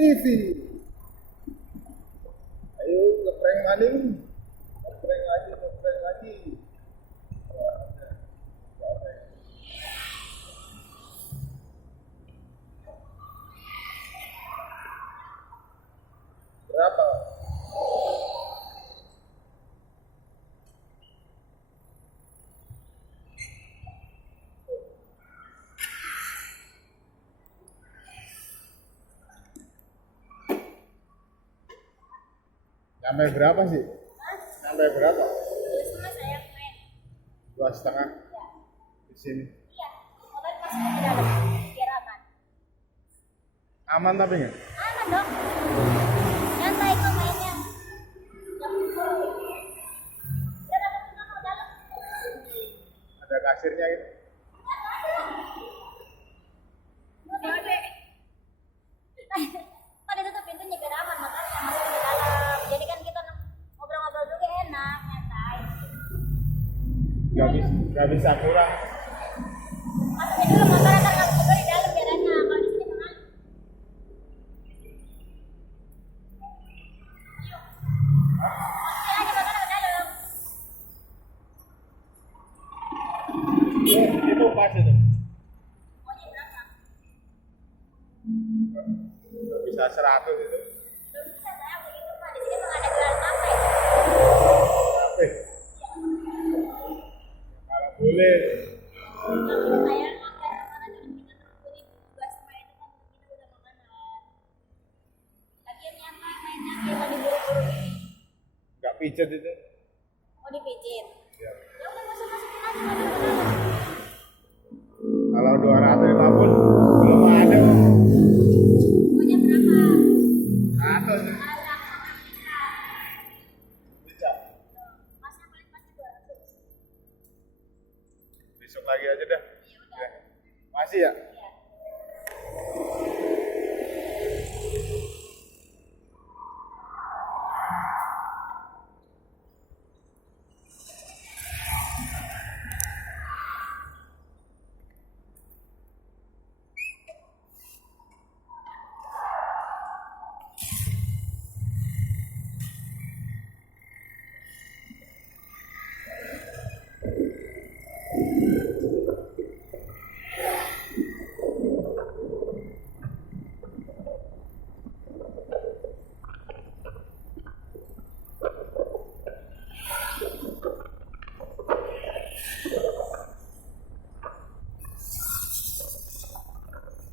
TV. Ayo ngeprank lagi, ngeprank lagi, ngeprank lagi. Berapa? Sampai berapa sih? Sampai berapa? 2,5 saya main. 2,5 Ya. di sini. Iya. Motor masukin ke dalam biar aman. Aman tapi nggak? Aman dong. Nyantai kok mainnya. Yang udah masukin ke dalam. Ada kasirnya gitu. Gede. Kan ditutup pintunya biar aman, makanya masukin ke dalam. Jadi kan kita ngobrol-ngobrol juga enak, nyantai. Nggak bisa kurang. Masukin dulu motor ntar kamu tidur di dalam biar enak. Kalau di sini mahal. Yuk. Masukin aja motor ke dalam. Itu pas itu. Maunya berapa? Nggak bisa 100 itu. Belum bisa saya begitu mah. Di sini mah nggak ada gelar sampai. Eh, kalau boleh. Yang saya makan makanan cuma kita 60.000. Gas sama itu kan kita udah makanan. Lagian nyantai mainnya kayak tadi buru-buru ini. Nggak pijet itu. Mau dipijit. Ya. Ya udah masukin aja motor ke dalam. Kalau 250 belum ada. Maunya berapa? 100 Ada sama bisa. bisa. Masnya paling pasti 200. Besok lagi aja dah. Ya udah. Ya. Masih ya? Ya.